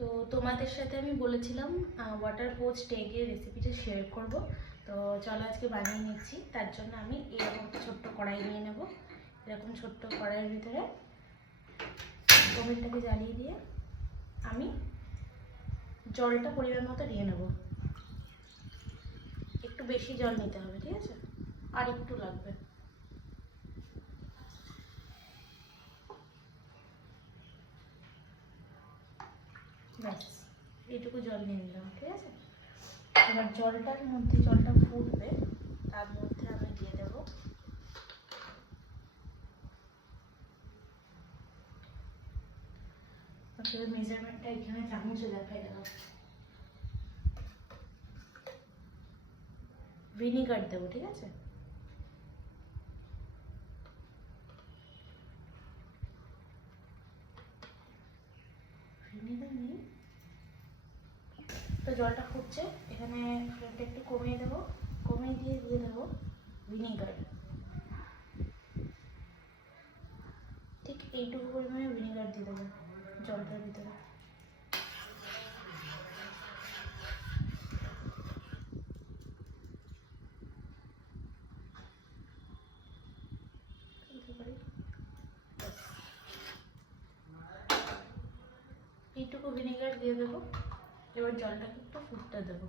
তো তোমাদের সাথে আমি বলেছিলাম ওয়াটার পোস্ট এগের রেসিপিটা শেয়ার করব। তো চলো আজকে বানিয়ে নিচ্ছি। তার জন্য আমি এরকম একটা ছোট্ট কড়াই নিয়ে নেব। এরকম ছোট্ট কড়াইয়ের ভিতরে ওভেনটাকে জ্বালিয়ে দিয়ে আমি জলটা পরিমাণ মতো নিয়ে নেব। একটু বেশি জল নিতে হবে, ঠিক আছে? আর একটু লাগবে। ব্যাস, এইটুকু জল নিয়ে নিলাম, ঠিক আছে? এবার জলটার মধ্যে, জলটা ফুটবে, তার মধ্যে আমি দিয়ে দেবো মেজারমেন্টটা এখানে চামচে দেখাই দেবো। ভিনিগার দেবো, ঠিক আছে? ভিনিগার নিয়ে তো জলটা ফুটছে, এখানে ফ্লেমটা একটু কমিয়ে দেবো। কমিয়ে দিয়ে দেবো ভিনিগার। ঠিক এইটুকু পরিমাণে ভিনিগার দিয়ে দেবো জলটার ভিতরে। এইটুকু ভিনিগার দিয়ে দেবো। এবার জলটাকে একটু ফুটতে দেবো।